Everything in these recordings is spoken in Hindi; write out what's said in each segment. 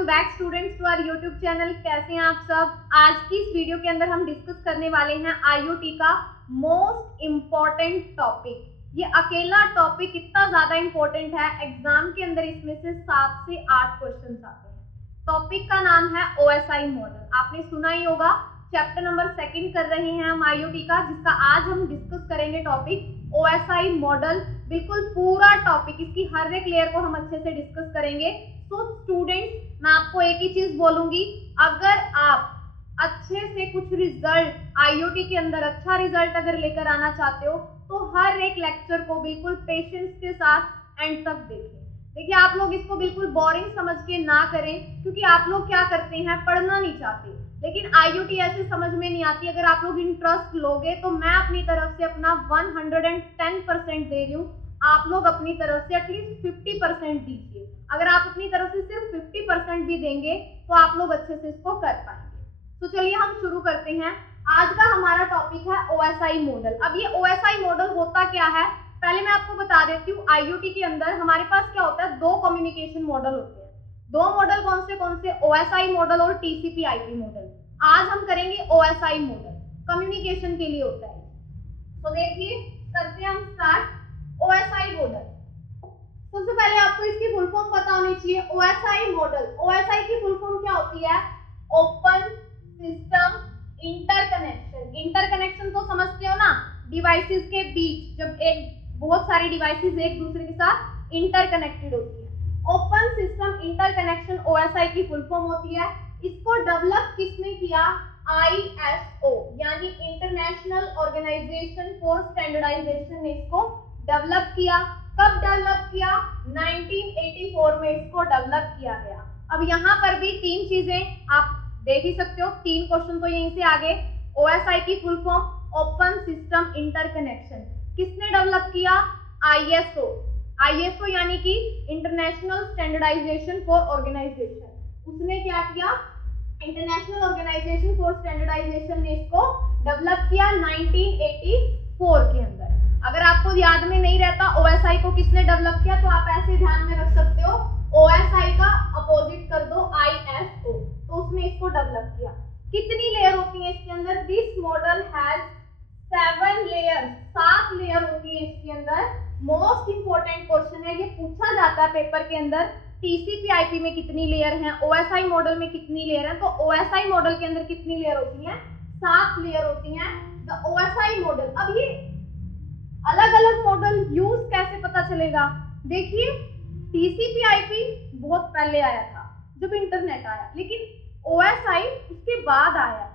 Welcome back students to our YouTube channel. कैसे हैं आप सब। आज की इस वीडियो के अंदर हम डिस्कस करने वाले हैं आईओटी का मोस्ट इम्पॉर्टेंट टॉपिक। ये अकेला टॉपिक इतना ज्यादा इम्पोर्टेंट है, एग्जाम के अंदर इसमें से 7 से 8 क्वेश्चन आते हैं। टॉपिक का नाम है ओएसआई मॉडल। आपने सुना ही होगा। चैप्टर नंबर 2 कर रहे हैं हम आईओटी का, जिसका आज हम डिस्कस करेंगे टॉपिक ओएसआई मॉडल। बिल्कुल पूरा टॉपिक, इसकी हर एक लेयर को हम अच्छे से डिस्कस करेंगे। तो स्टूडेंट्स, मैं आपको एक ही चीज बोलूंगी, अगर आप अच्छे से कुछ रिजल्ट आईओटी के अंदर अच्छा रिजल्ट अगर लेकर आना चाहते हो तो हर एक लेक्चर को बिल्कुल पेशेंस के साथ एंड तक देखें। देखिए, आप लोग इसको बिल्कुल बोरिंग समझ के ना करें, क्योंकि आप लोग क्या करते हैं, पढ़ना नहीं चाहते, लेकिन आईओटी ऐसे समझ में नहीं आती। अगर आप लोग इंटरेस्ट लोगे तो मैं अपनी तरफ से अपना 110% दे रही हूँ, आप लोग अपनी तरफ से एटलीस्ट 50% दीजिए। अगर आप अपनी तरफ से सिर्फ 50% भी देंगे तो आप लोग अच्छे से इसको कर पाएंगे। तो चलिए हम शुरू करते हैं। आज का हमारा टॉपिक है ओएसआई मॉडल। अब ये ओएसआई मॉडल होता क्या है, पहले मैं आपको बता देती हूँ। आईओटी के अंदर हमारे पास क्या होता है, 2 कम्युनिकेशन मॉडल होते हैं। 2 मॉडल कौन से, ओएसआई मॉडल और टीसीपी आईपी मॉडल। आज हम करेंगे ओएसआई मॉडल, कम्युनिकेशन के लिए होता है। तो देखिए, करते हैं हम स्टार्ट। ओएसआई मॉडल, सबसे पहले आपको इसकी फुल फॉर्म पता होनी चाहिए। ओएसआई मॉडल, ओएसआई की फुल फॉर्म क्या होती है, ओपन सिस्टम इंटरकनेक्शन। इंटरकनेक्शन तो समझते हो ना, डिवाइसेस के बीच जब बहुत सारी डिवाइसेस एक दूसरे के साथ इंटरकनेक्टेड होती है। ओपन सिस्टम इंटरकनेक्शन ओएसआई की फुल फॉर्म होती है। इसको डेवलप किसने किया, आईएसओ यानी इंटरनेशनल ऑर्गेनाइजेशन फॉर स्टैंडर्डाइजेशन ने इसको डेवलप किया। कब डेवलप किया, 1984 में इसको डेवलप किया गया। अब यहाँ पर भी 3 चीजें आप देख ही सकते हो, 3 क्वेश्चन तो यहीं से आगे। ओएसआई की full form open system interconnection, किसने डेवलप किया, आईएसओ। आईएसओ यानी कि इंटरनेशनल स्टैंडर्डाइजेशन फॉर ऑर्गेनाइजेशन, उसने क्या किया, इंटरनेशनल ऑर्गेनाइजेशन फॉर स्टैंडर्डाइजेशन ने इसको डेवलप किया 1984 के अंदर। अगर आपको याद में नहीं रहता ओएसआई को किसने डेवलप किया, तो आप ऐसे ध्यान में रख सकते हो, ओएसआई का अपोजिट कर दो आईएसओ, तो उसने इसको डेवलप किया। कितनी लेयर होती है इसके अंदर, this model has 7 layer, 7 layer होती है इसके अंदर। मोस्ट इंपोर्टेंट क्वेश्चन है, ये पूछा जाता है पेपर के अंदर, टीसीपी आईपी में कितनी लेयर हैं, ओएसआई मॉडल में कितनी लेयर हैं। तो ओएसआई मॉडल के अंदर कितनी लेयर होती हैं, 7 लेयर होती हैं। द ओएसआई मॉडल, अब ये अलग अलग मॉडल यूज कैसे पता चलेगा, देखिए टीसीपी आईपी बहुत पहले आया था जब इंटरनेट आया, लेकिन ओएसआई उसके बाद आया,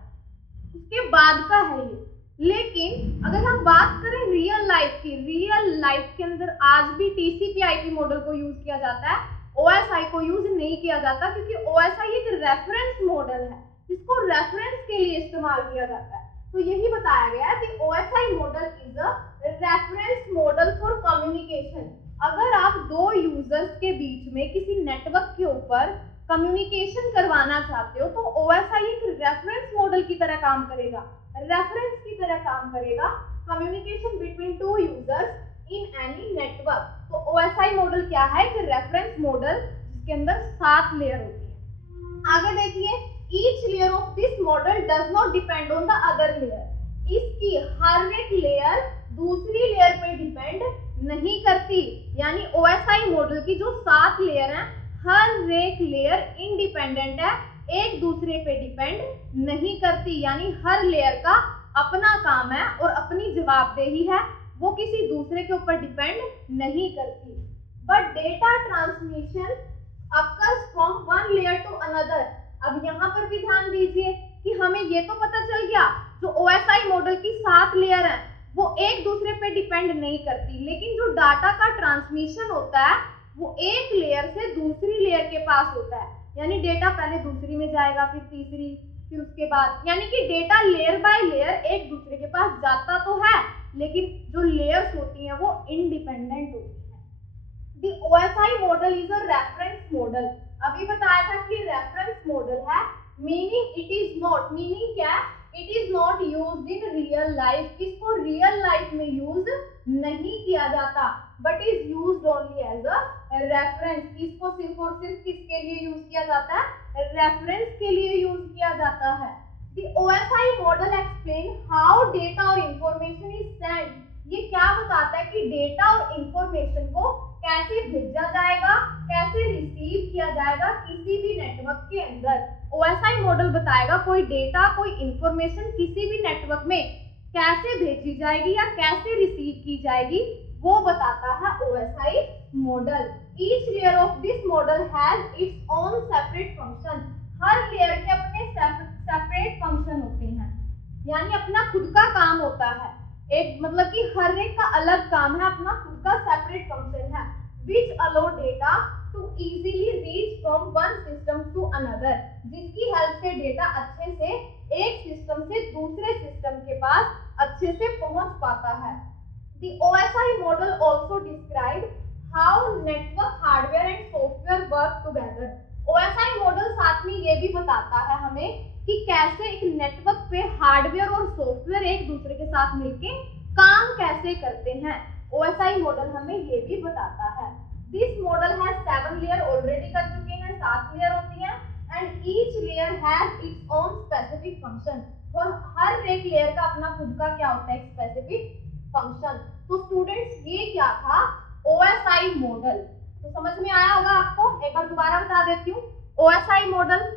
उसके बाद का है ये। लेकिन अगर हम बात करें रियल लाइफ की, रियल लाइफ के अंदर आज भी टीसीपी आईपी मॉडल को यूज किया जाता है, ओएसआई को यूज नहीं किया जाता, क्योंकि ओएसआई एक रेफरेंस मॉडल है, जिसको रेफरेंस के लिए इस्तेमाल किया जाता है। तो यही बताया गया है कि OSI model is a reference model for communication. अगर आप 2 यूजर्स के बीच में किसी नेटवर्क के ऊपर कम्युनिकेशन करवाना चाहते हो तो ओएसआई एक रेफरेंस मॉडल की तरह काम करेगा, रेफरेंस की तरह काम करेगा, communication between 2 users in any network. तो ओएसआई मॉडल क्या है, एक रेफरेंस मॉडल जिसके अंदर 7 लेयर होती है। आगे देखिए, each layer of this model does not depend on the other layer। इसकी हर एक लेयर दूसरी लेयर पे डिपेंड नहीं करती, यानी ओएसआई मॉडल की जो 7 लेयर हैं, हर एक लेयर इंडिपेंडेंट है, एक दूसरे पे डिपेंड नहीं करती, यानी हर लेयर का अपना काम है और अपनी जवाबदेही है, वो किसी दूसरे के ऊपर डिपेंड नहीं करती। But data transmission occurs from one layer to another. अब यहाँ पर भी ध्यान दीजिए कि हमें ये तो पता चल गया, जो ओएसआई मॉडल की 7 लेयर है वो एक दूसरे पे डिपेंड नहीं करती, लेकिन जो डाटा का ट्रांसमिशन होता है वो एक लेयर से दूसरी लेयर के पास होता है, यानी डेटा पहले दूसरी में जाएगा, फिर तीसरी, फिर उसके बाद, यानी कि डेटा लेयर बाय लेयर एक दूसरे के पास जाता तो है, लेकिन जो लेयर्स होती हैं वो इंडिपेंडेंट होती है। The OSI model is a reference model। अभी बताया था कि रेफरेंस मॉडल है, meaning it is not, meaning क्या है, it is not used in real life, इसको रियल लाइफ में यूज नहीं किया जाता, but is used only as a reference. इसको सिर्फ और सिर्फ किसके लिए यूज किया जाता है? रेफरेंस के लिए यूज किया जाता है। The OSI model explain how data और information is sent। ये क्या बताता है कि डेटा और इंफॉर्मेशन को कैसे भेजा जाएगा, कैसे रिसीव किया जाएगा किसी भी नेटवर्क के अंदर। OSI मॉडल बताएगा कोई डेटा, कोई इंफॉर्मेशन किसी भी नेटवर्क में कैसे भेजी जाएगी या कैसे रिसीव की जाएगी, वो बताता है OSI model. Each layer of this model has its own separate function। Her layer के अपने सेपरेट फंक्शन होते हैं, यानी अपना खुद का काम होता है। एक मतलब कि हर एक का अलग काम है, अपना खुद का सेपरेट फंक्शन है। Which allow data to easily reach from one system to another, जिसकी हेल्प से डेटा अच्छे से एक सिस्टम से दूसरे सिस्टम के पास अच्छे से पहुंच पाता है। The OSI model also describe how network hardware and software work together। OSI model साथ में ये भी बताता है हमें कि कैसे एक नेटवर्क पे हार्डवेयर और सॉफ्टवेयर एक दूसरे के साथ मिलके काम कैसे करते हैं। OSI मॉडल हमें ये भी बताता है। This model has 7 layer, already कर चुके हैं, 7 लेयर होती हैं, and each layer has its own specific function. और हर एक लेयर का अपना खुद का क्या होता है? Specific function. तो स्टूडेंट्स ये क्या था? OSI model. तो समझ में आया होगा आपको। एक बार दोबारा बता देती हूँ। OSI मॉडल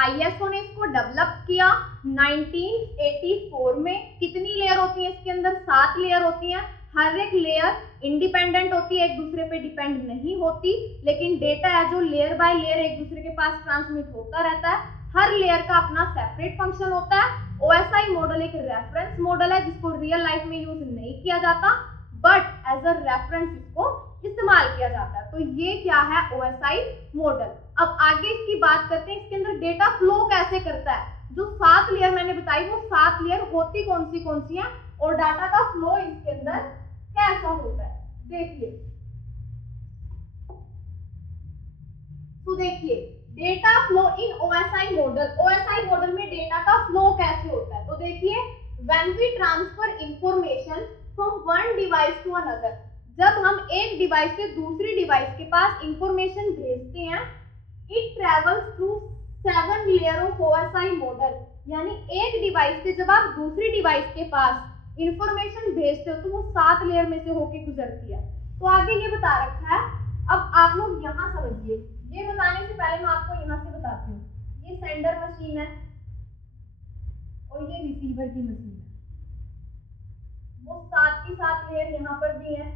ISO ने इसको डेवलप किया 1984 में। कितनी लेयर होती है इसके अंदर? 7 लेयर होती हैं। हर एक लेयर इंडिपेंडेंट होती है, एक दूसरे पे डिपेंड नहीं होती, लेकिन डेटा है जो लेयर बाय लेयर एक दूसरे के पास ट्रांसमिट होता रहता है। हर लेयर का अपना सेपरेट फंक्शन होता है। OSI मॉडल एक रेफरेंस मॉडल है जिसको रियल लाइफ में यूज नहीं किया जाता, बट एज अ रेफरेंस इसको इस्तेमाल किया जाता है। तो ये क्या है? OSI model. अब आगे इसकी बात करते हैं, इसके अंदर डेटा फ्लो कैसे करता है। जो 7 लेयर मैंने बताई वो 7 लेयर होती कौन सी हैं और डाटा का फ्लो इसके अंदर कैसा होता है, देखिए। तो देखिए data flow in OSI model. OSI model में डेटा का फ्लो कैसे होता है, तो देखिए when we transfer information from one device to another, जब हम एक डिवाइस से दूसरी डिवाइस के पास इंफॉर्मेशन भेजते हैं, it travels through 7 layer of OSI model. यानी एक डिवाइस से जब आप दूसरी डिवाइस के पास इंफॉर्मेशन भेजते हो तो वो 7 लेयर में से होके गुजरती है। तो आगे ये बता रखा है। अब आप लोग यहाँ समझिए, ये बताने से पहले मैं आपको यहाँ से बताती हूँ। ये सेंडर मशीन है और ये रिसीवर की मशीन है। वो 7 की 7 लेयर यहाँ पर भी है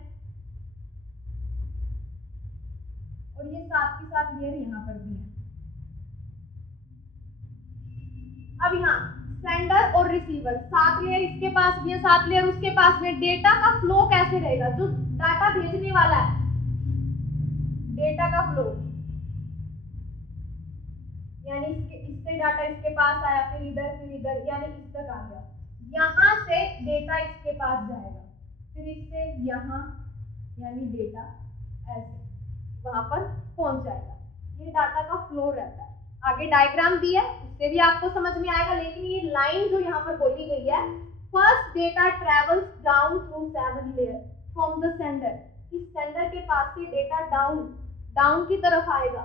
और ये 7 की 7 लेयर यहाँ पर भी है। अब यहाँ सेंडर और रिसीवर 7 लेयर इसके पास भी है, 7 लेयर उसके पास में। डेटा का फ्लो कैसे रहेगा? जो डाटा भेजने वाला है, डेटा का फ्लो, यानी इससे डाटा इसके पास आया, फिर इधर, यानी इस तक आ गया। यहाँ से डेटा इसके पास जाएगा, फिर इससे यहाँ, यानी डेटा ऐसे वहां पर पहुंच जाएगा। ये डाटा का फ्लो रहता है। आगे डायग्राम भी है, उससे भी आपको समझ में आएगा, लेकिन ये लाइन जो यहाँ पर बोली गई है, first data travels down through 7 layer from the sender. इस सेंडर के पास से डेटा डाउन की तरफ आएगा,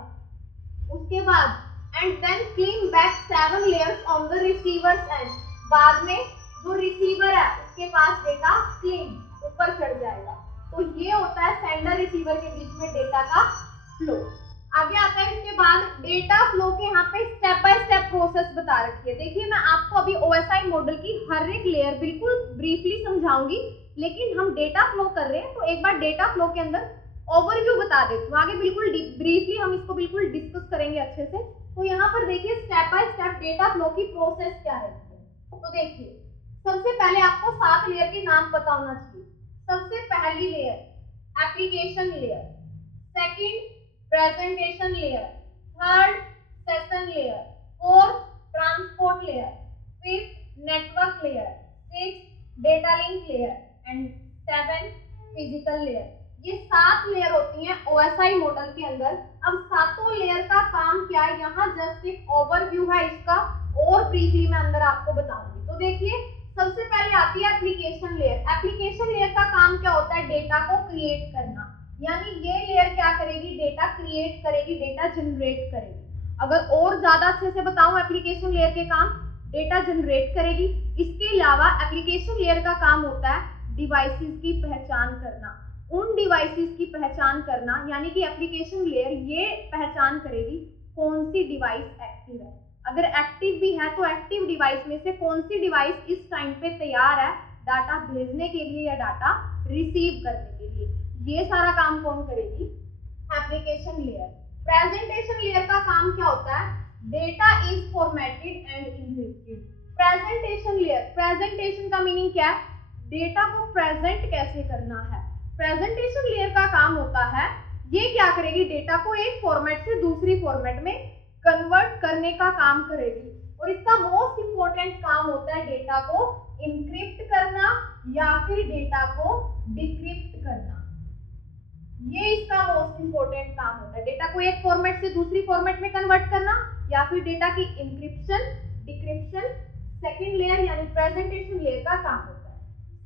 उसके बाद and then cling back 7 layers on the receivers end. बाद में जो रिसीवर है उसके पास डेटा क्लिंग ऊपर चढ़ जाएगा। तो ये होता है सेंडर रिसीवर के बीच में डेटा का फ्लो। आगे आता है इसके बाद डेटा फ्लो के यहाँ पे स्टेप बाय स्टेप प्रोसेस बता रखी है। देखिए मैं आपको अभी OSI मॉडल की हर एक लेयर बिल्कुल ब्रीफली समझाऊंगी, लेकिन हम डेटा फ्लो कर रहे हैं तो एक बार डेटा फ्लो के अंदर ओवरव्यू बता देती हूँ। आगे बिल्कुल ब्रीफली हम इसको बिल्कुल डिस्कस करेंगे अच्छे से। तो यहाँ पर देखिए step by step data flow की प्रोसेस क्या रहती है। तो देखिए सबसे पहले आपको 7 लेयर के नाम पता होना चाहिए। सबसे पहली layer application layer, second presentation layer, third session layer, fourth transport layer, fifth network layer, six data link layer and 7 physical layer. ये 7 लेयर होती हैं OSI मॉडल के अंदर। अब 7 लेयर का काम क्या है, यहाँ जस्ट एक ओवरव्यू है इसका, और ब्रीफली मैं अंदर आपको बताऊंगी। देखिए सबसे पहले आती है एप्लीकेशन लेयर। एप्लीकेशन लेयर का काम क्या होता है, डेटा को क्रिएट करना, यानी ये लेयर क्या करेगी, डेटा क्रिएट करेगी, डेटा जनरेट करेगी। अगर और ज्यादा अच्छे से बताऊं एप्लीकेशन लेयर के काम, डेटा जनरेट करेगी। इसके अलावा एप्लीकेशन लेयर का काम होता है डिवाइसेस की पहचान करना, उन डिवाइसेस की पहचान करना, यानी कि एप्लीकेशन लेयर ये पहचान करेगी कौन सी डिवाइस एक्टिव है। अगर एक्टिव भी है तो एक्टिव डिवाइस में से कौन सी डिवाइस इस टाइम पे तैयार है डाटा भेजने के लिए या डाटा रिसीव करने के लिए, ये सारा काम कौन करेगी, एप्लीकेशन लेयर। प्रेजेंटेशन लेयर का काम क्या होता है, data is formatted and encrypted. Presentation layer, presentation का मीनिंग क्या है, डेटा को प्रेजेंट कैसे करना है। प्रेजेंटेशन लेयर का काम होता है, ये क्या करेगी, डेटा को एक फॉर्मेट से दूसरी फॉर्मेट में कन्वर्ट करने का काम करेगी। और इसका मोस्ट इंपॉर्टेंट काम होता है डेटा को इनक्रिप्ट करना या फिर डेटा को डिक्रिप्ट करना। ये इसका मोस्ट इंपॉर्टेंट काम होता है, डेटा को एक फॉर्मेट से दूसरी फॉर्मेट में कन्वर्ट करना या फिर डेटा की इंक्रिप्शन डिक्रिप्शन। सेकंड लेयर यानी प्रेजेंटेशन लेयर का काम होता है।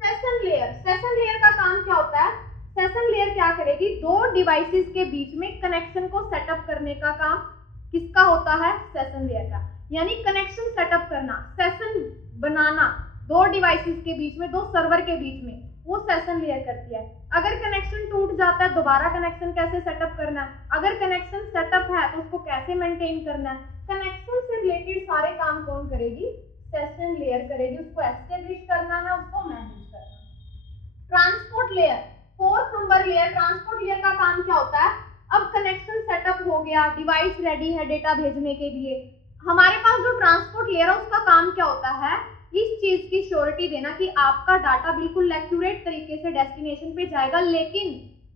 सेशन लेयर, सेशन लेयर का काम क्या होता है, सेशन लेयर क्या करेगी, दो डिवाइसेस के बीच में कनेक्शन को सेटअप करने का काम किसका होता है, सेशन लेयर का। यानी कनेक्शन सेटअप करना, सेशन बनाना दो डिवाइसेस के बीच में, दो सर्वर के बीच में, वो सेशन लेयर करती है। अगर कनेक्शन टूट जाता है दोबारा कनेक्शन कैसे सेटअप करना है, अगर कनेक्शन सेटअप है तो उसको कैसे मेंटेन करना है, कनेक्शन से रिलेटेड सारे काम कौन करेगी, सेशन लेयर करेगी। उसको एस्टेब्लिश करना है, उसको मैनेज करना। Transport layer, fourth number layer, transport layer का काम क्या होता है, अब कनेक्शन सेटअप हो गया, डिवाइस रेडी है डेटा भेजने के लिए, हमारे पास जो ट्रांसपोर्ट लेयर है उसका काम क्या होता है, इस चीज की श्योरिटी देना कि आपका डाटा बिल्कुल एक्यूरेट तरीके से डेस्टिनेशन पे जाएगा। लेकिन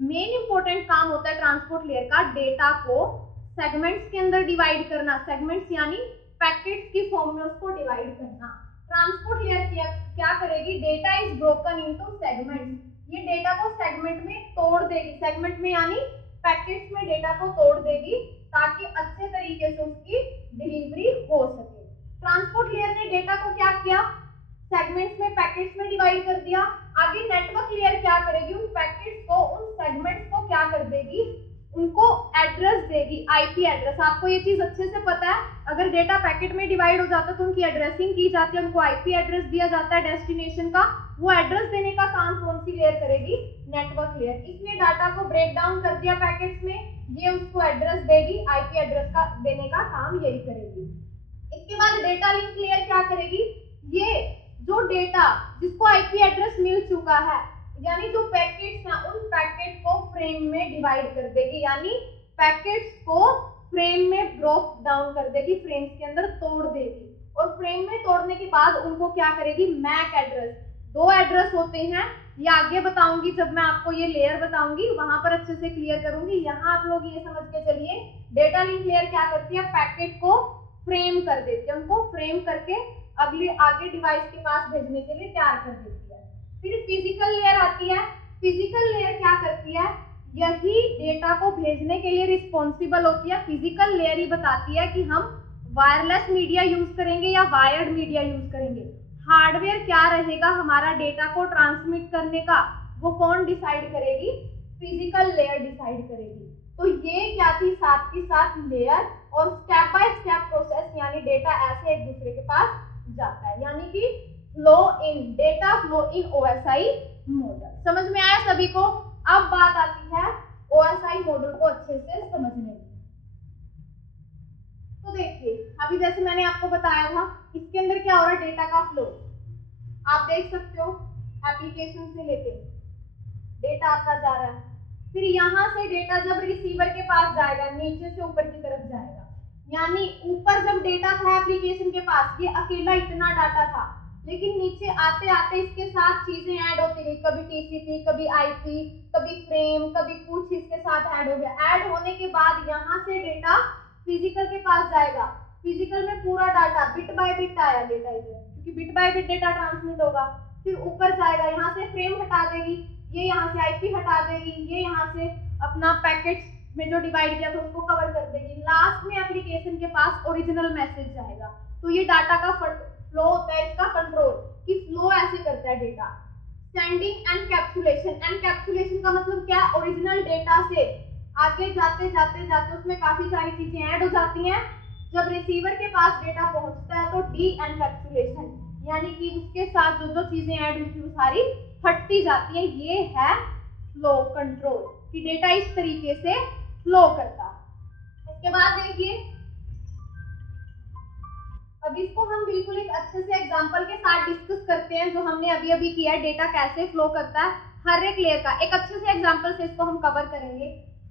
मेन इंपॉर्टेंट काम होता है ट्रांसपोर्ट लेयर का, डेटा को सेगमेंट्स के अंदर डिवाइड करना, सेगमेंट्स यानी पैकेट्स की फॉर्म में उसको डिवाइड करना। ट्रांसपोर्ट लेयर क्या करेगी, data is broken into segments, ये डेटा को सेगमेंट में तोड़ देगी, सेगमेंट में यानी पैकेट्स में डेटा को तोड़ देगी ताकि अच्छे तरीके से उसकी डिलीवरी हो सके। ट्रांसपोर्ट लेयर ने डेटा को क्या किया, सेगमेंट्स में पैकेट्स में डिवाइड कर दिया। आगे नेटवर्क लेयर क्या करेगी, उन पैकेट्स को उन सेगमेंट्स को क्या कर देगी, उनको एड्रेस देगी, आईपी एड्रेस। आपको ये चीज अच्छे से पता है, अगर डेटा पैकेट में डिवाइड हो जाता है तो उनकी एड्रेसिंग की जाती है, उनको आईपी एड्रेस दिया जाता है डेस्टिनेशन का। वो एड्रेस देने का काम कौन सी लेयर करेगी, नेटवर्क लेयर। इसने डाटा को ब्रेक डाउन कर दिया पैकेट्स में, ये उसको एड्रेस देगी, आईपी एड्रेस का देने का काम यही करेगी। इसके बाद डेटा लिंक लेयर क्या करेगी, ये जो डेटा जिसको आईपी एड्रेस मिल चुका है, यानी जो पैकेट्स हैं उन पैकेट को फ्रेम में डिवाइड कर देगी, यानी पैकेट्स को फ्रेम में ब्रेक डाउन कर देगी, फ्रेम्स के अंदर तोड़ देगी। और फ्रेम में तोड़ने के बाद उनको क्या करेगी, मैक एड्रेस, दो एड्रेस होते हैं, ये आगे बताऊंगी जब मैं आपको ये लेयर बताऊंगी वहां पर अच्छे से क्लियर करूंगी। यहाँ आप लोग ये समझ के चलिए, डेटा लिंक लेयर क्या करती है, पैकेट को फ्रेम कर देती है, उनको फ्रेम करके अगले आगे डिवाइस के पास भेजने के लिए तैयार कर देती है। फिर फिजिकल लेयर आती है। फिजिकल लेयर क्या करती है, यही डेटा को भेजने के लिए रिस्पॉन्सिबल होती है। फिजिकल लेयर ही बताती है कि हम वायरलेस मीडिया यूज करेंगे या वायर्ड मीडिया यूज करेंगे। हार्डवेयर क्या रहेगा हमारा डेटा को ट्रांसमिट करने का, वो कौन डिसाइड करेगी, फिजिकल लेयर डिसाइड करेगी। तो ये क्या थी, साथ ही साथ लेयर और स्टेप बाय स्टेप प्रोसेस, यानी डेटा ऐसे एक दूसरे के पास जाता है, यानी कि flow in, data flow in OSI model. समझ में आया सभी को। अब बात आती है ओएसआई मॉडल को अच्छे से समझने में। तो देखिए अभी जैसे मैंने आपको बताया था, इसके अंदर क्या हो रहा है, डेटा का फ्लो आप देख सकते हो, एप्लीकेशन से लेके डेटा आता जा रहा है, फिर यहाँ से डेटा जब रिसीवर के पास जाएगा नीचे से ऊपर की तरफ जाएगा, यानी ऊपर जब डेटा था एप्लीकेशन के पास, ये अकेला इतना डाटा था, लेकिन नीचे आते आते इसके साथ चीजें ऐड होती गई, कभी टीसीपी, कभी आईपी, कभी फ्रेम, कभी कुछ इसके साथ ऐड हो गया। ऐड होने के बाद यहाँ से डेटा फिजिकल के पास जाएगा, फिजिकल में पूरा डाटा बिट बाय बिट आया डेटा इधर, क्योंकि bit by bit data transmit होगा। फिर ऊपर जाएगा, यहाँ से फ्रेम हटा देगी, ये यहाँ से आईपी हटा देगी, ये यहाँ से अपना पैकेट्स में जो डिवाइड किया था उसको कवर कर देगी। लास्ट में एप्लीकेशन के पास ओरिजिनल मैसेज जाएगा। तो ये डाटा का फ्लो होता है, इसका कंट्रोल। Sending encapsulation. एनकैप्सुलेशन का मतलब क्या है? ओरिजिनल डेटा से आगे जाते जाते जाते उसमें काफी सारी चीजें ऐड हो जाती हैं। जब रिसीवर के पास डेटा पहुंचता है तो डी एनकैप्सुलेशन, यानी कि उसके साथ जो जो चीजें ऐड हुई थी वो सारी हटती जाती है। ये है फ्लो कंट्रोल, कि डेटा इस तरीके से फ्लो करता। इसके बाद देखिए, अब इसको हम बिल्कुल एक अच्छे से एग्जांपल के साथ डिस्कस करते हैं, जो हमने अभी अभी किया है, डेटा कैसे फ्लो करता है हर एक लेयर का। एक अच्छे से एग्जांपल से इसको हम कवर करेंगे।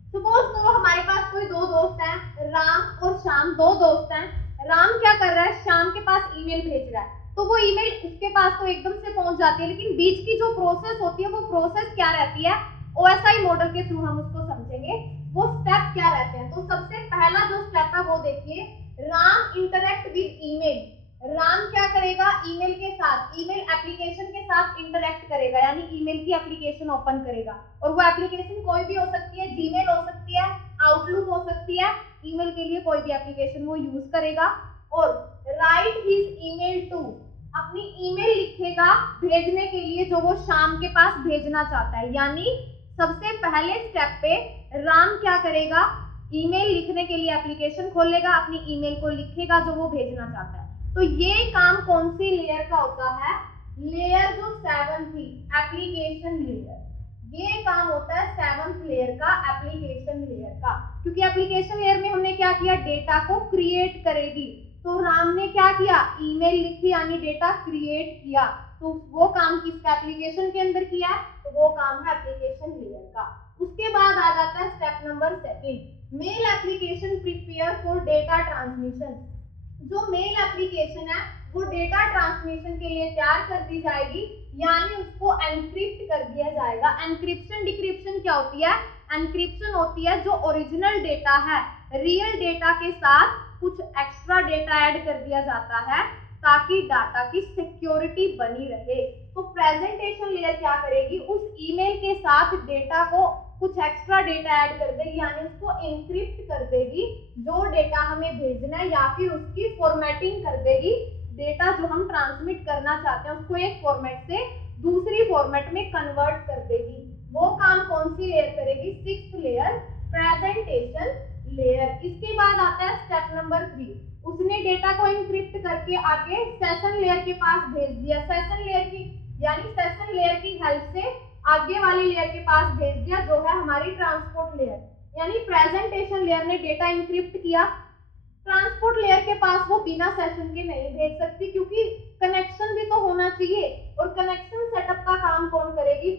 सपोज तो हमारे पास कोई दो दोस्त हैं, राम और श्याम, दो दोस्त हैं। राम क्या कर रहा है? श्याम के पास ईमेल भेज रहा है, तो वो ईमेल उसके पास तो एकदम से पहुंच जाती है, लेकिन बीच की जो प्रोसेस होती है वो प्रोसेस क्या रहती है? ओएसआई मॉडल के थ्रू हम उसको समझेंगे। वो स्टेप क्या रहते हैं? तो सबसे पहला जो स्टेप है वो देखिए, Ram interact with email. Ram क्या करेगा? ईमेल के साथ, ईमेल एप्लीकेशन के साथ इंटरेक्ट करेगा, यानी ईमेल की एप्लीकेशन ओपन करेगा। और वो एप्लीकेशन कोई भी हो सकती है, जीमेल हो सकती है, आउटलुक हो सकती है, ईमेल के लिए कोई भी एप्लीकेशन वो यूज करेगा। और राइट हिज ईमेल टू, अपनी ईमेल लिखेगा भेजने के लिए जो वो श्याम के पास भेजना चाहता है। यानी सबसे पहले स्टेप पे राम क्या करेगा? ईमेल लिखने के लिए एप्लीकेशन खोलेगा, अपनी ईमेल को लिखेगा जो वो भेजना चाहता है। तो ये काम कौन सी लेयर का होता है? लेयर जो 7 थी, एप्लीकेशन लेयर। ये काम होता है 7th लेयर का, एप्लीकेशन लेयर का। क्योंकि एप्लीकेशन लेयर में हमने क्या किया? डेटा को क्रिएट करेगी। तो राम ने क्या किया? ईमेल लिखी, यानी डेटा क्रिएट किया। तो वो काम किसका? एप्लीकेशन के अंदर किया है, तो वो काम है एप्लीकेशन लेयर का। उसके बाद आ जाता है step number 2, mail application prepare for data transmission. जो मेल एप्लीकेशन है वो डेटा ट्रांसमिशन के लिए तैयार कर दी जाएगी, यानी उसको एनक्रिप्ट कर दिया जाएगा। एनक्रिप्शन डिक्रिप्शन क्या होती है? एनक्रिप्शन होती है जो ओरिजिनल डेटा है, रियल डेटा के साथ कुछ एक्स्ट्रा डेटा ऐड कर दिया जाता है ताकि डाटा की सिक्योरिटी बनी रहे। तो प्रेजेंटेशन लेयर क्या करेगी? उस ईमेल के साथ डेटा को कुछ एक्स्ट्रा डेटा ऐड कर देगी, यानी उसको एनक्रिप्ट कर देगी, जो डेटा हमें भेजना है, या फिर उसकी फॉर्मेटिंग कर देगी। डेटा जो हम ट्रांसमिट करना चाहते हैं उसको एक फॉर्मेट से दूसरी फॉर्मेट में कन्वर्ट कर देगी। वो काम कौन सी लेयर करेगी? 6th layer, presentation layer. इसके बाद आता है स्टेप नंबर 3, उसने डेटा को एनक्रिप्ट करके आगे सेशन लेयर के पास भेज दिया। सेशन लेयर की, यानी सेशन लेयर की हेल्प से आगे वाली लेयर के पास भेज दिया, जो है हमारी ट्रांसपोर्ट लेयर। यानी प्रेजेंटेशन लेयर ने डेटा एनक्रिप्ट किया, ट्रांसपोर्ट लेयर के पास वो बिना सेशन के नहीं भेज सकती, क्योंकि कनेक्शन भी तो होना चाहिए। और कनेक्शन सेटअप का काम कौन करेगी?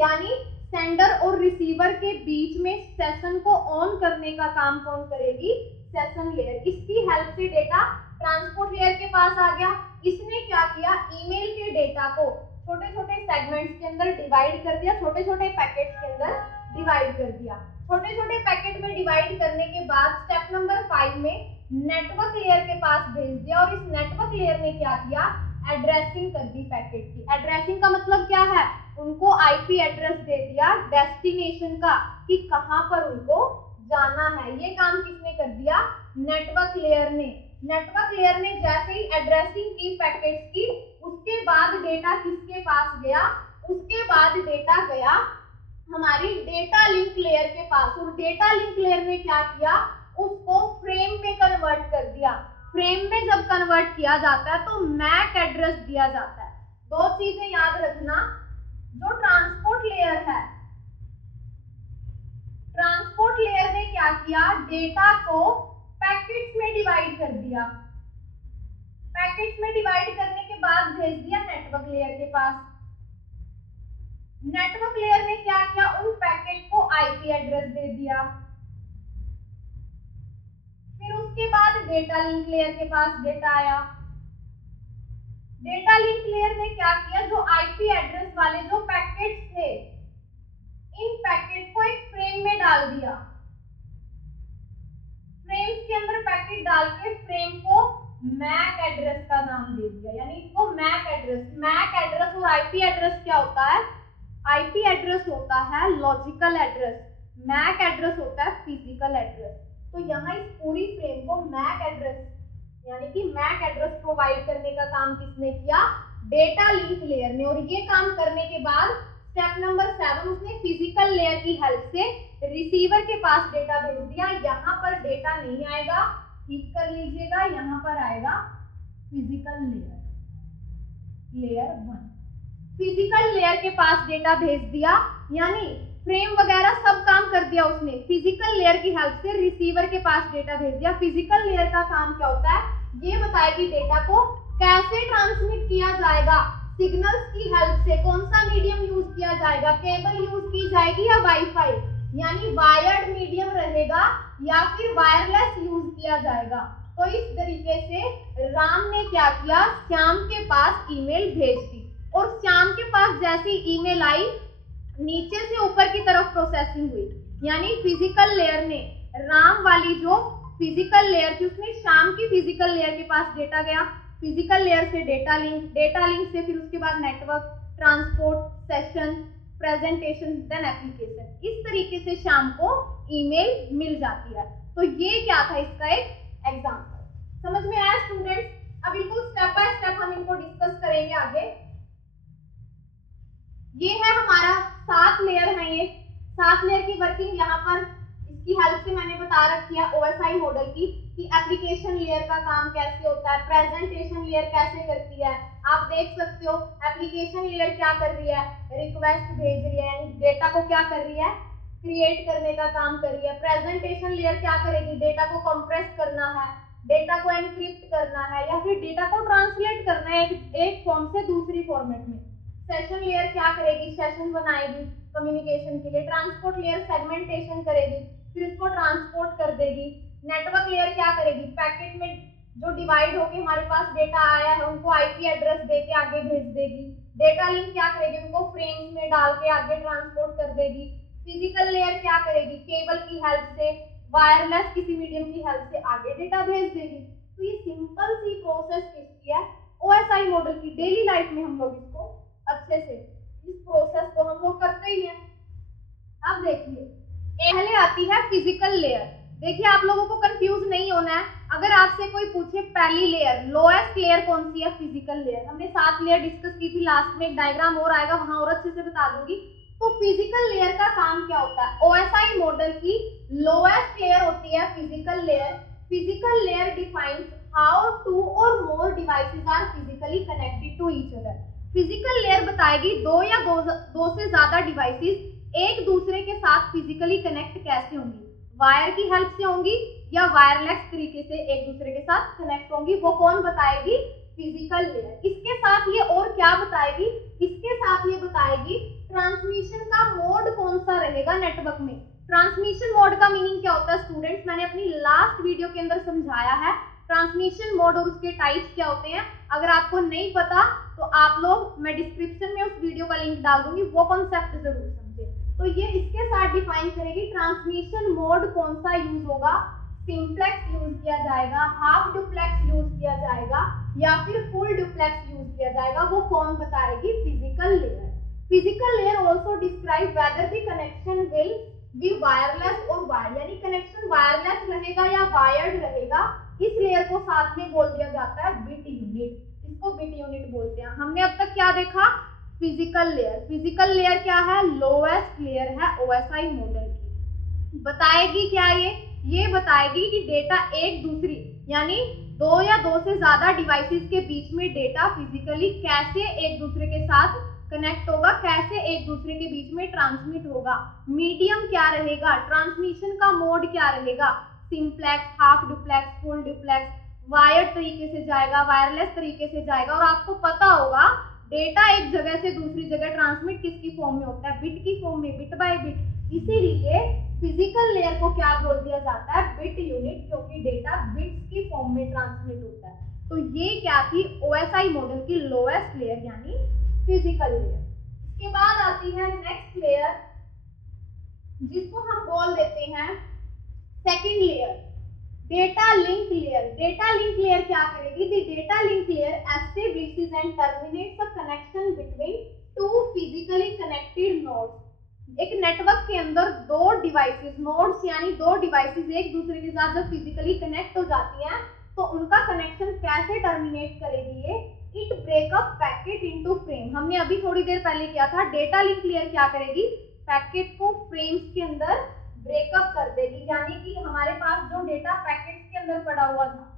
यानी सेंडर और रिसीवर के बीच में सेशन को ऑन करने का काम कौन करेगी? Session layer. इसकी हेल्प से डेटा ट्रांसपोर्ट लेयर के पास आ गया। इसने क्या किया? ईमेल के डेटा को छोटे छोटे सेगमेंट्स के अंदर डिवाइड कर दिया, छोटे छोटे पैकेट्स के अंदर डिवाइड कर दिया। छोटे छोटे पैकेट में डिवाइड करने के बाद स्टेप नंबर 5 में नेटवर्क लेयर के पास भेज दिया। और इस नेटवर्क लेयर ने क्या किया? एड्रेसिंग कर दी पैकेट की। एड्रेसिंग का मतलब क्या है? उनको आईपी एड्रेस दे दिया डेस्टिनेशन का, कि कहां पर उनको जाना है। ये काम किसने कर दिया? नेटवर्क लेयर ने। नेटवर्क लेयर ने जैसे ही एड्रेसिंग की पैकेट्स की, उसके बाद डेटा किसके पास गया? उसके बाद डेटा गया हमारी डेटा लिंक लेयर के पास। और डेटा लिंक लेयर ने क्या किया? उसको फ्रेम में कन्वर्ट कर दिया। फ्रेम में जब कन्वर्ट किया जाता है तो मैक एड्रेस दिया जाता है। दो चीजें याद रखना, जो ट्रांसपोर्ट लेयर है, ट्रांसपोर्ट लेयर ने क्या किया? डेटा को पैकेट्स में डिवाइड कर दिया। पैकेट्स में डिवाइड करने के बाद भेज दिया नेटवर्क लेयर के पास। नेटवर्क लेयर ने क्या किया? उन पैकेट को आईपी एड्रेस दे दिया। फिर उसके बाद डेटा लिंक लेयर के पास डेटा आया। डेटा लिंक लेयर ने क्या किया? जो आईपी एड्रेस वाले जो पैकेट्स थे, इन पैकेट को एक फ्रेम में डाल दिया। फ्रेम्स के अंदर पैकेट डाल के फ्रेम को मैक एड्रेस का नाम दे दिया, यानी इसको मैक एड्रेस। मैक एड्रेस और आईपी एड्रेस क्या होता है? आईपी एड्रेस होता है लॉजिकल एड्रेस, मैक एड्रेस होता है फिजिकल एड्रेस। तो यहाँ इस पूरी फ्रेम को मैक एड्रेस, यानी कि मैक एड्रेस प्रोवाइड करने का काम किसने किया? डेटा लिंक लेयर ने। और ये काम करने के बाद स्टेप नंबर 7 उसने फिजिकल लेयर की हेल्प से रिसीवर के पास डेटा भेज दिया। यहाँ पर डेटा नहीं आएगा, ठीक कर लीजिएगा, यहाँ पर आएगा physical layer, layer 1। Physical layer के पास डेटा भेज दिया, यानी फ्रेम वगैरह सब काम कर दिया उसने। फिजिकल लेयर की हेल्प से रिसीवर के पास डेटा भेज दिया। फिजिकल लेयर का काम क्या होता है, ये बताएगी डेटा को कैसे ट्रांसमिट किया जाएगा। सिग्नल्स की हेल्प से कौन सा मीडियम यूज किया जाएगा, केबल यूज की जाएगी या वाईफाई, यानी वायर्ड मीडियम रहेगा या फिर वायरलेस यूज किया जाएगा। तो इस तरीके से राम ने क्या किया, श्याम के पास ईमेल भेज दी। और श्याम के पास जैसी ईमेल आई, नीचे से ऊपर की तरफ प्रोसेसिंग हुई, यानी फिजिकल लेयर ने राम वाली जो फिजिकल लेयर थी उसने श्याम की फिजिकल लेयर के पास डेटा गया, फिजिकल लेयर से डेटा लिंक से फिर उसके बाद network, transport, session, presentation, then application. इस तरीके से श्याम को ईमेल मिल जाती है। तो ये क्या था, इसका एक एग्जांपल। समझ में आया स्टूडेंट्स? अब बिल्कुल स्टेप बाय स्टेप हम इनको डिस्कस करेंगे आगे। ये है हमारा 7 लेयर है। ये 7 लेयर की वर्किंग यहाँ पर इसकी हेल्प से मैंने बता रखी है ओएसआई मॉडल की, कि एप्लीकेशन लेयर का काम कैसे होता है, प्रेजेंटेशन लेयर कैसे करती है। आप देख सकते हो एप्लीकेशन लेयर क्या कर रही है, रिक्वेस्ट भेज रही है, यानी डेटा को क्या कर रही है, क्रिएट करने का काम कर रही है। प्रेजेंटेशन लेयर क्या करेगी, डेटा को कंप्रेस करना है, डेटा को एनक्रिप्ट करना है, या फिर डेटा को ट्रांसलेट करना है एक फॉर्म से दूसरी फॉर्मेट में। सेशन लेयर क्या करेगी, सेशन बनाएगी कम्युनिकेशन के लिए। ट्रांसपोर्ट लेयर सेगमेंटेशन करेगी, फिर इसको ट्रांसपोर्ट कर देगी। नेटवर्क लेयर क्या करेगी, पैकेट में जो डिवाइड होके हमारे पास डेटा आया है उनको आईपी एड्रेस देके आगे भेज देगी। डेटा लिंक क्या करेगी, उनको फ्रेम्स में डाल के आगे ट्रांसपोर्ट कर देगी। फिजिकल लेयर क्या करेगी, केबल की हेल्प से, वायरलेस किसी मीडियम की हेल्प से आगे डेटा भेज देगी। तो ये सिंपल सी प्रोसेस किसकी है, ओएसआई मॉडल की। डेली लाइफ में हम लोग इसको अच्छे से इस प्रोसेस को हम लोग करते ही हैं। अब देखिए पहले आती है फिजिकल लेयर। देखिए आप लोगों को कंफ्यूज नहीं होना है। अगर आपसे कोई पूछे पहली लेयर, लोएस्ट लेयर कौन सी है, फिजिकल लेयर। हमने 7 लेयर डिस्कस की थी, लास्ट में एक डायग्राम और आएगा वहां और अच्छे से बता दूंगी। तो फिजिकल लेयर का काम क्या होता है, ओएसआई मॉडल की लोएस्ट लेयर होती है physical layer. Physical layer defines how 2 और more devices are physically connected to each other. Physical layer बताएगी 2 या 2 से ज्यादा डिवाइसेस एक दूसरे के साथ फिजिकली कनेक्ट कैसे होंगी, वायर की हेल्प से होंगी या वायरलेस तरीके से एक दूसरे के साथ कनेक्ट होंगी, वो कौन बताएगी, फिजिकल लेयर। इसके साथ ये और क्या बताएगी, इसके साथ ये बताएगी ट्रांसमिशन का मोड कौन सा रहेगा नेटवर्क में। ट्रांसमिशन मोड का मीनिंग क्या होता है स्टूडेंट्स, मैंने अपनी लास्ट वीडियो के अंदर समझाया है। ट्रांसमिशन मोड और उसके टाइप्स क्या होते हैं। अगर आपको नहीं पता तो आप लोग, मैं डिस्क्रिप्शन में उस वीडियो का लिंक डाल दूंगी, वो कॉन्सेप्ट जरूर समझे। तो ये इसके साथ डिफाइन करेगी ट्रांसमिशन मोड कौन सा यूज होगा, सिंप्लेक्स यूज किया जाएगा, हाफ डुप्लेक्स यूज किया जाएगा या फिर फुल डुप्लेक्स यूज किया जाएगा, वो कौन बताएगी, physical layer. Physical layer also describe whether the connection will be wireless और वायर्ड, यानी कनेक्शन वायरलेस रहेगा या वायर्ड रहेगा। इस लेयर को साथ में बोल दिया जाता है बिट यूनिट, इसको बिट यूनिट बोलते हैं। हमने अब तक क्या देखा, फिजिकल लेयर। फिजिकल लेयर क्या है, लोएस्ट लेयर है ओएसआई मॉडल की। बताएगी क्या ये बताएगी कि डेटा एक दूसरी, यानी 2 या 2 से ज्यादा डिवाइसेस के बीच में डेटा फिजिकली कैसे एक दूसरे के साथ कनेक्ट होगा, कैसे एक दूसरे के बीच में ट्रांसमिट होगा, मीडियम क्या रहेगा, ट्रांसमिशन का मोड क्या रहेगा, simplex, half duplex, full duplex, wired तरीके से जाएगा, वायरलेस तरीके से जाएगा। और आपको पता होगा डेटा एक जगह से दूसरी जगह ट्रांसमिट किसकी फॉर्म में होता है, बिट की फॉर्म में, बिट बाय बिट। इसीलिए फिजिकल लेयर को क्या बोल दिया जाता है, बिट यूनिट, क्योंकि डेटा बिट्स की फॉर्म में ट्रांसमिट होता है। तो ये क्या थी, ओएसआई मॉडल की लोएस्ट लेयर यानी फिजिकल लेयर। इसके बाद आती है नेक्स्ट लेयर, जिसको हम बोल देते हैं second layer, data link layer. Data link layer क्या करेगी, the data link layer establishes and terminates a connection between 2 physically connected nodes. एक नेटवर्क के अंदर 2 डिवाइसेस, नोड्स यानी 2 डिवाइसेस एक दूसरे के साथ जब फिजिकली कनेक्ट हो जाती हैं तो उनका कनेक्शन कैसे टर्मिनेट करेगी, ये it breakup packet into frame. हमने अभी थोड़ी देर पहले किया था। डेटा लिंक लेयर क्या करेगी, पैकेट को फ्रेम्स के अंदर ब्रेकअप कर देगी, यानी कि हमारे पास जो डेटा पैकेट्स के अंदर पड़ा हुआ था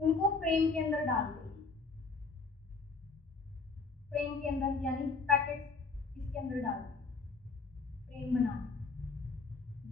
उनको फ्रेम के अंदर डाल देगी, फ्रेम के अंदर, यानी पैकेट इसके अंदर डाल देगी, फ्रेम बना।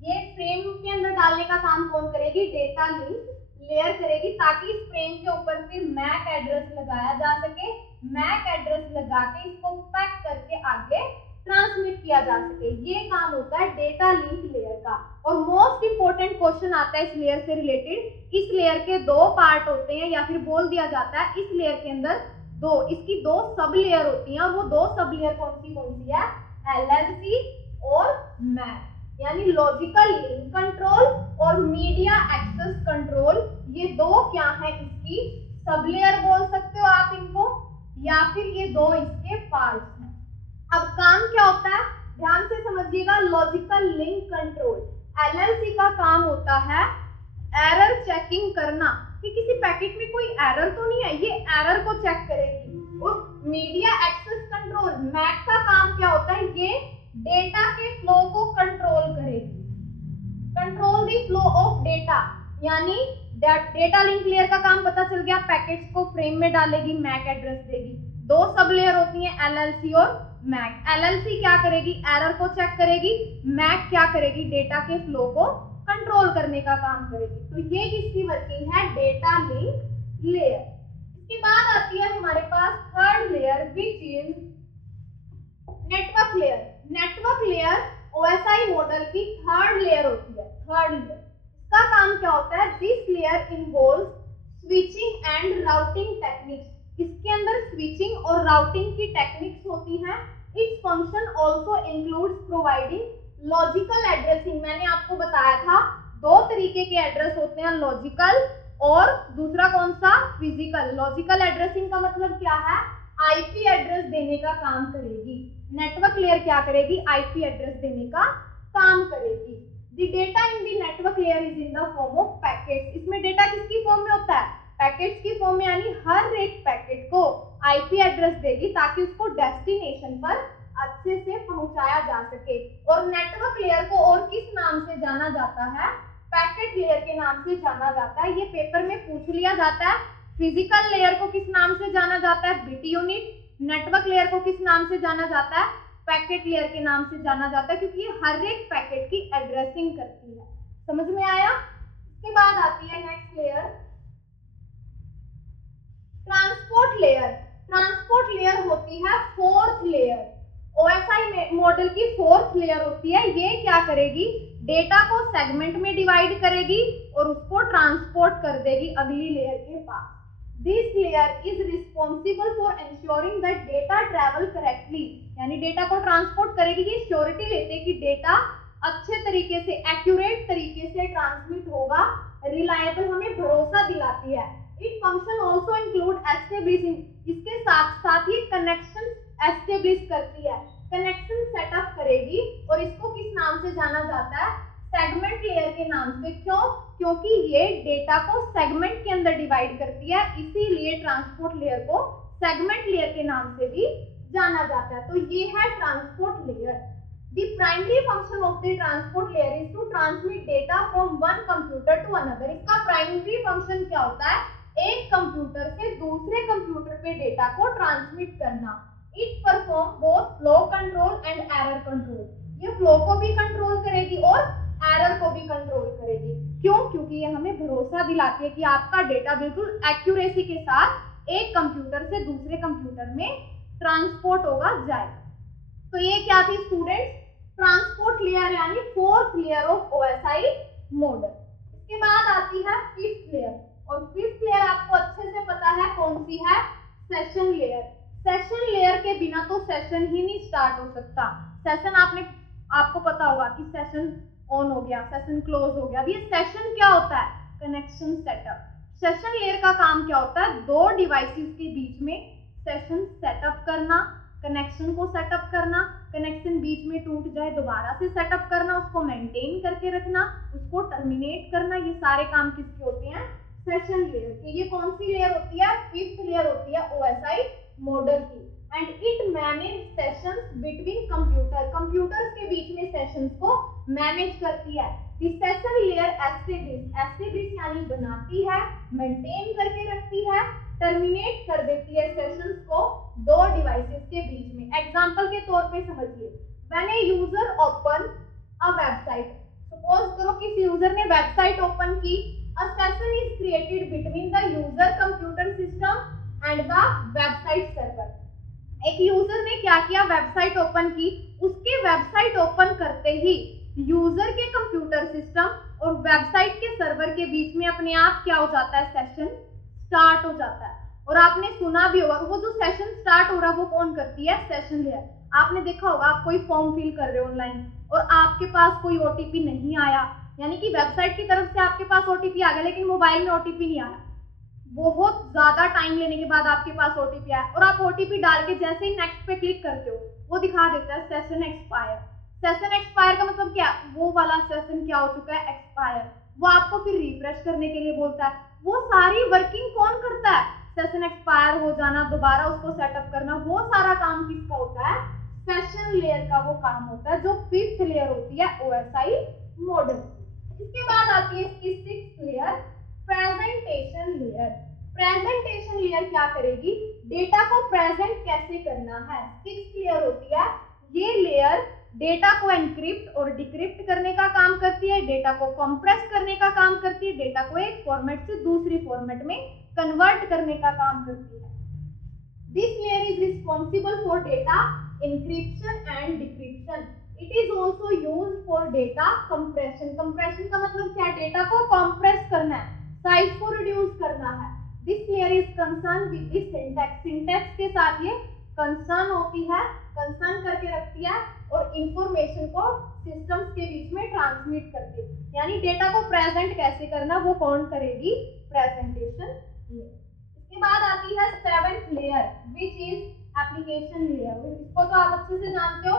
ये फ्रेम के अंदर डालने का काम कौन करेगी, डेटा लिंक लेयर करेगी, ताकि इस फ्रेम के ऊपर फिर मैक एड्रेस लगाया जा सके। मैक एड्रेस लगा के इसको पैक करके आगे ट्रांसमिट किया जा सके। ये काम होता है डेटा लिंक लेयर का। और मोस्ट इंपोर्टेंट क्वेश्चन आता है इस लेयर से रिलेटेड। इस लेयर के दो पार्ट होते हैं, या फिर बोल दिया जाता है इस लेयर के अंदर इसकी दो सब लेयर होती हैं, और वो दो सब लेयर कौन सी है, एलएलसी और मैक, यानी लॉजिकल लिंक कंट्रोल और मीडिया एक्सेस कंट्रोल। ये दो क्या है, इसकी सब लेयर बोल सकते हो आप इनको, या फिर ये दो इसके पार्ट्स हैं। अब काम क्या होता है, ध्यान से समझिएगा। लॉजिकल लिंक कंट्रोल, एलएलसी का काम होता है एरर चेकिंग करना कि किसी पैकेट में कोई एरर तो नहीं है, ये एरर को चेक करेगी। और मीडिया एक्सेस कंट्रोल, मैक का काम क्या होता है, ये डेटा के फ्लो को कंट्रोल करेगी, control the flow of data, यानी डेटा लिंक लेयर का काम पता चल गया, पैकेट्स को फ्रेम में डालेगी, मैक एड्रेस देगी। दो सब लेयर होती हैं, एलएलसी और मैक। एलएलसी क्या करेगी, एरर को चेक करेगी, मैक क्या करेगी, डेटा के फ्लो को कंट्रोल करने का काम करेगी। तो ये किसकी वर्किंग है, डेटा लिंक लेयर। इसके बाद आती है हमारे पास third layer, which is network layer. Network layer OSI model की थर्ड लेयर होती है। थर्ड लेयर, इसका काम क्या होता है, this layer involve switching and routing techniques. इसके अंदर स्विचिंग और राउटिंग की टेक्निक्स होती हैं। Its function also includes providing logical addressing. मैंने आपको बताया था दो तरीके के एड्रेस होते हैं, लॉजिकल और दूसरा कौन सा, फिजिकल। लॉजिकल एड्रेसिंग का मतलब क्या है, आईपी एड्रेस देने का काम करेगी। नेटवर्क लेयर क्या करेगी, आईपी एड्रेस देने का काम करेगी। The data in the network layer is in the form of packets. इसमें डेटा किसकी फॉर्म में होता है, पैकेट्स की फॉर्म में, यानी हर एक पैकेट को आईपी एड्रेस देगी ताकि उसको डेस्टिनेशन पर अच्छे से पहुंचाया जा सके। और नेटवर्क लेयर को और किस नाम से जाना जाता है, पैकेट लेयर के नाम से जाना जाता है। ये पेपर में पूछ लिया जाता है। फिजिकल लेयर को किस नाम से जाना जाता है, बिट यूनिट। नेटवर्क लेयर को किस नाम से जाना जाता है, पैकेट लेयर के नाम से जाना जाता है, क्योंकि ये हर एक पैकेट की एड्रेसिंग करती है। समझ में आया। इसके बाद आती है next layer, transport layer. Transport layer होती है फोर्थ लेयर, ओएसआई मॉडल की फोर्थ लेयर होती है। ये क्या करेगी, डेटा को सेगमेंट में डिवाइड करेगी और उसको ट्रांसपोर्ट कर देगी अगली लेयर के पास। This layer is responsible for ensuring that data travel correctly, यानी डेटा को ट्रांसपोर्ट करेगी। ये श्योरिटी लेते कि डेटा अच्छे तरीके से, एक्यूरेट तरीके से ट्रांसमिट होगा, रिलायबल, हमें भरोसा दिलाती है। It function also include establishing, इसके साथ साथ ये कनेक्शन एस्टेब्लिश करती है, कनेक्शन सेटअप करेगी। और इसको किस नाम से जाना जाता है, सेगमेंट लेयर के नाम से। क्यों, क्योंकि ये डेटा को सेगमेंट के अंदर डिवाइड करती है, इसीलिए ट्रांसपोर्ट लेयर को सेगमेंट लेयर के नाम से भी जाना जाता है। तो ये है transport layer. The primary function of the transport layer is to transmit data from one computer to another. इसका प्राइमरी फंक्शन क्या होता है, एक कंप्यूटर से दूसरे कंप्यूटर पे डेटा को ट्रांसमिट करना। It perform both flow control and error control. ये फ्लो को भी कंट्रोल करेगी और एरर को भी कंट्रोल करेगी। क्यों, क्योंकि ये हमें भरोसा दिलाती है कि आपका डेटा बिल्कुल एक्यूरेसी के साथ एक कंप्यूटर से दूसरे कंप्यूटर में ट्रांसपोर्ट होगा जाएगा। तो ये क्या थी स्टूडेंट्स, ट्रांसपोर्ट लेयर, यानी fourth layer of OSI model. इसके बाद आती है फिफ्थ लेयर, और फिफ्थ लेयर आपको अच्छे से पता है कौन सी है, सेशन लेयर। सेशन लेयर के बिना तो सेशन ही नहीं स्टार्ट हो सकता। सेशन आपको पता होगा कि सेशन ऑन हो गया, सेशन क्लोज हो गया। अब ये सेशन क्या होता है, कनेक्शन सेटअप। सेशन लेयर का काम क्या होता है, दो डिवाइसेस के बीच में सेशन सेटअप करना, कनेक्शन को सेटअप करना, कनेक्शन बीच में टूट जाए दोबारा से सेटअप करना, उसको मेंटेन करके रखना, उसको टर्मिनेट करना। ये सारे काम किसके होते हैं, सेशन लेयर की। ये कौन सी लेयर होती है? फिफ्थ लेयर होती है OSI मॉडल की। And it manage sessions between computers के बीच में सेशंस को मैनेज करती है। द सेशन लेयर एस्टेब्लिश यानी बनाती है, मेंटेन करके रखती है, टर्मिनेट कर देती है सेशंस को दो डिवाइसेस के बीच में। एग्जांपल के तौर पे समझिए, when a user open a website, suppose करो किसी यूजर ने वेबसाइट ओपन की, a session is created between the user computer system and the website server. एक यूजर ने क्या किया? वेबसाइट ओपन की। उसके वेबसाइट ओपन करते ही यूजर के कंप्यूटर सिस्टम और वेबसाइट के सर्वर के बीच में अपने आप क्या हो जाता है? सेशन स्टार्ट हो जाता है। और आपने सुना भी होगा, वो जो सेशन स्टार्ट हो रहा है वो कौन करती है? Session layer. आपने देखा होगा, आप कोई फॉर्म फिल कर रहे हो ऑनलाइन और आपके पास कोई ओटीपी नहीं आया, यानी कि वेबसाइट की तरफ से आपके पास ओटीपी आ गया लेकिन मोबाइल में ओटीपी नहीं आया। बहुत ज्यादा टाइम लेने के बाद आपके पास ओटीपी आया और आप ओटीपी डाल के जैसे ही नेक्स्ट पे क्लिक करते हो, वो दिखा देता है सेशन एक्सपायर। सेशन एक्सपायर का मतलब क्या? वो वाला सेशन क्या हो चुका है? एक्सपायर। वो आपको फिर रिफ्रेश करने के लिए बोलता है। वो सारी वर्किंग कौन करता है? सेशन एक्सपायर हो जाना, दोबारा उसको सेटअप करना, वो सारा काम किसका होता है? सेशन लेयर का वो काम होता है, जो फिफ्थ लेयर होती है OSI मॉडल। इसके बाद आती है इसकी sixth layer, presentation layer. Presentation layer क्या करेगी? डेटा को प्रेजेंट कैसे करना है, सिक्स्थ लेयर होती है। ये लेयर डेटा को एनक्रिप्ट और डिक्रिप्ट करने का काम करती है, डेटा को कंप्रेस करने का काम करती है, डेटा को एक फॉर्मेट से दूसरी फॉर्मेट में कन्वर्ट करने का काम करती है। This layer is responsible for data encryption and decryption. It is also use for data compression. Compression का मतलब क्या? डेटा को कंप्रेस करना है, साइज को रिड्यूस करना है। This layer is concern with the syntax. Syntax के साथ ये कंसर्न होती है, कंसर्न करके रखती है और इंफॉर्मेशन को सिस्टम्स के बीच में ट्रांसमिट करती है। यानी डेटा को प्रेजेंट कैसे करना, वो कौन करेगी? Presentation layer. इसके बाद आती है seventh layer, which is application layer. इसको तो आप अच्छे से जानते हो।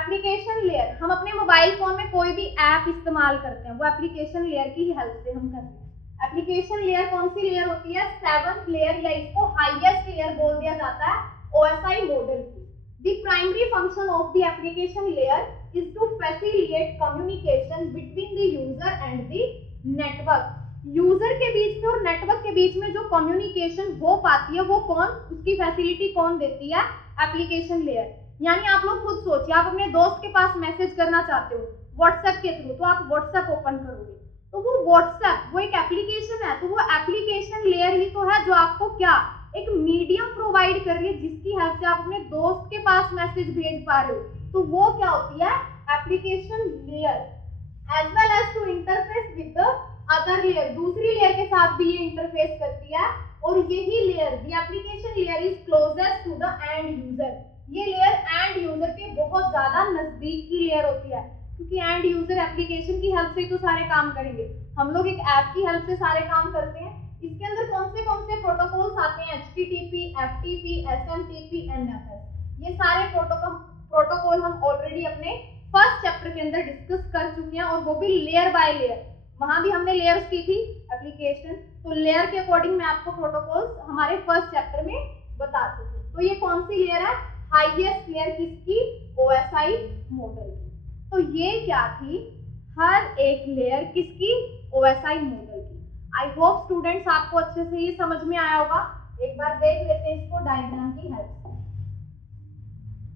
एप्लीकेशन लेयर, हम अपने मोबाइल फोन में कोई भी ऐप इस्तेमाल करते हैं, वो एप्लीकेशन लेयर की हेल्प से हम करते हैं। एप्लीकेशन लेयर कौन सी लेयर होती है? सेवंथ लेयर, या इसको हाईएस्ट लेयर बोल दिया जाता है OSI मॉडल की। The primary function of the application layer is to facilitate communication between the user and the network. User के बीच में और नेटवर्क के बीच में जो कम्युनिकेशन हो पाती है, वो कौन, उसकी फैसिलिटी कौन देती है? Application layer. यानी आप लोग खुद सोचिए, आप अपने दोस्त के पास मैसेज करना चाहते हो व्हाट्सएप के थ्रू, तो आप व्हाट्सएप ओपन करोगे, तो वो व्हाट्सएप वो एक एप्लीकेशन है, तो वो एप्लीकेशन लेयर ही तो है जो आपको क्या, एक मीडियम प्रोवाइड कर रही है, जिसकी हेल्प से आप अपने दोस्त के पास मैसेज भेज पा रहे हो। तो वो क्या होती है? Application layer. As well as to interface with the other layer, दूसरी लेयर के साथ भी ये इंटरफेस करती है। और यही layer, the application layer is closest to the end user. ये लेयर एंड यूजर के बहुत ज्यादा नजदीक की लेयर होती है, क्योंकि एंड यूजर एप्लीकेशन की हेल्प से तो सारे काम करेंगे। हम लोग एक ऐप की हेल्प से सारे काम करते हैं। इसके अंदर कौन से प्रोटोकॉल्स आते हैं? HTTP, FTP, SMTP, NFS। ये सारे प्रोटोकॉल हम ऑलरेडी अपने फर्स्ट चैप्टर के अंदर डिस्कस कर चुके हैं, और वो भी लेयर बाय लेयर। वहां भी हमने लेयर्स की थी एप्लीकेशन, तो लेयर के अकॉर्डिंग मैं आपको प्रोटोकॉल्स हमारे फर्स्ट चैप्टर में बता चुकी हूँ। तो ये कौन सी लेयर है? हाईएस्ट लेयर किसकी? OSI मॉडल की। तो ये क्या थी? हर एक लेयर किसकी? OSI मॉडल की। आई होप स्टूडेंट्स आपको अच्छे से ये समझ में आया होगा। एक बार देख लेते हैं इसको डायग्राम की हेल्प से।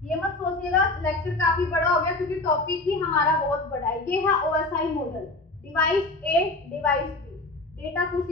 ये मत सोचिएगा लेक्चर काफी बड़ा हो गया, क्योंकि टॉपिक ही हमारा बहुत बड़ा है। ये है OSI model, device A, device B, data कुछ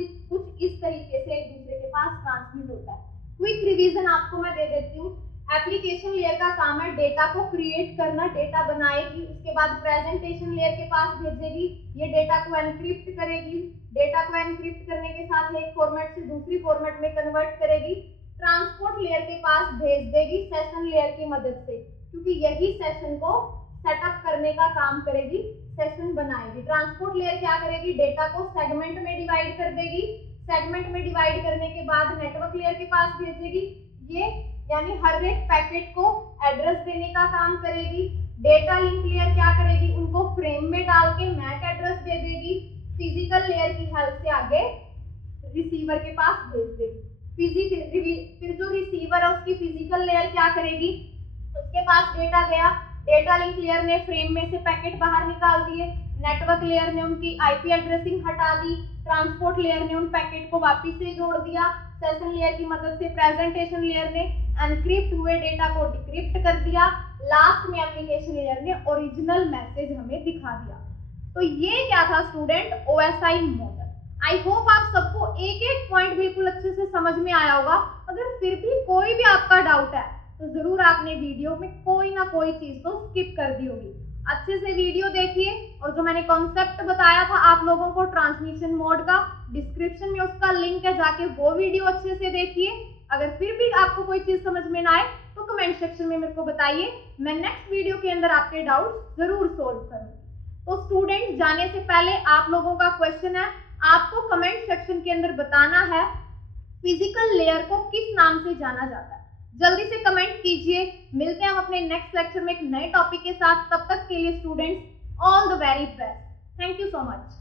इस तरीके से एक दूसरे के पास ट्रांसमिट होता है। क्विक रिवीजन आपको मैं दे देती हूँ। एप्लीकेशन लेयर का काम है डेटा को क्रिएट करना, डेटा बनाएगी, उसके बाद प्रेजेंटेशन लेयर के पास भेजेगी, ये डेटा को एनक्रिप्ट करेगी, डेटा को एनक्रिप्ट करने के साथ एक फॉर्मेट से दूसरी फॉर्मेट में कन्वर्ट करेगी, ट्रांसपोर्ट लेयर के पास भेज देगी सेशन लेयर की मदद से, क्योंकि यही सेशन को सेटअप करने का काम करेगी, सेशन बनाएगी। ट्रांसपोर्ट लेयर क्या करेगी? डेटा को सेगमेंट में डिवाइड कर देगी, सेगमेंट में डिवाइड करने के बाद नेटवर्क लेयर के पास भेजेगी, ये यानी हर एक पैकेट को एड्रेस देने का काम करेगी। डेटा लिंक लेयर क्या करेगी? उनको फ्रेम में डाल के मैक एड्रेस दे देगी, फिजिकल लेयर की हेल्प से आगे रिसीवर के पास भेज देगी। फिर जो रिसीवर है उसकी फिजिकल लेयर क्या करेगी, उसके पास डेटा गया, डेटा लिंक लेयर ने फ्रेम में से पैकेट बाहर निकाल दिए, नेटवर्क लेयर ने उनकी आईपी एड्रेसिंग हटा दी, ट्रांसपोर्ट लेयर ने उन पैकेट को वापस से जोड़ दिया, सेशन लेयर की मदद से प्रेजेंटेशन लेयर ने एनक्रिप्ट हुए डेटा को डिक्रिप्ट कर दिया, लास्ट में एप्लीकेशन लेयर ने ओरिजिनल मैसेज हमें दिखा दिया। तो ये क्या था student, OSI model. I hope आप सबको एक एक पॉइंट बिल्कुल अच्छे से समझ में आया होगा। अगर फिर भी कोई भी आपका डाउट है तो जरूर आपने वीडियो में कोई ना कोई चीज तो स्किप कर दी होगी। अच्छे से वीडियो देखिए और जो मैंने कॉन्सेप्ट बताया था आप लोगों को ट्रांसमिशन मोड का, डिस्क्रिप्शन में उसका लिंक है, जाके वो वीडियो अच्छे से देखिए। अगर फिर भी आपको कोई चीज समझ में ना आए तो कमेंट सेक्शन में मेरे को बताइए, मैं नेक्स्ट वीडियो के अंदर आपके डाउट्स जरूर सोल्व करूंगी। तो स्टूडेंट्स, जाने से पहले आप लोगों का क्वेश्चन है, आपको कमेंट सेक्शन के अंदर बताना है फिजिकल लेयर को किस नाम से जाना जाता है। जल्दी से कमेंट कीजिए। मिलते हैं हम अपने नेक्स्ट लेक्चर में एक नए टॉपिक के साथ। तब तक के लिए students, all the very best. Thank you so much.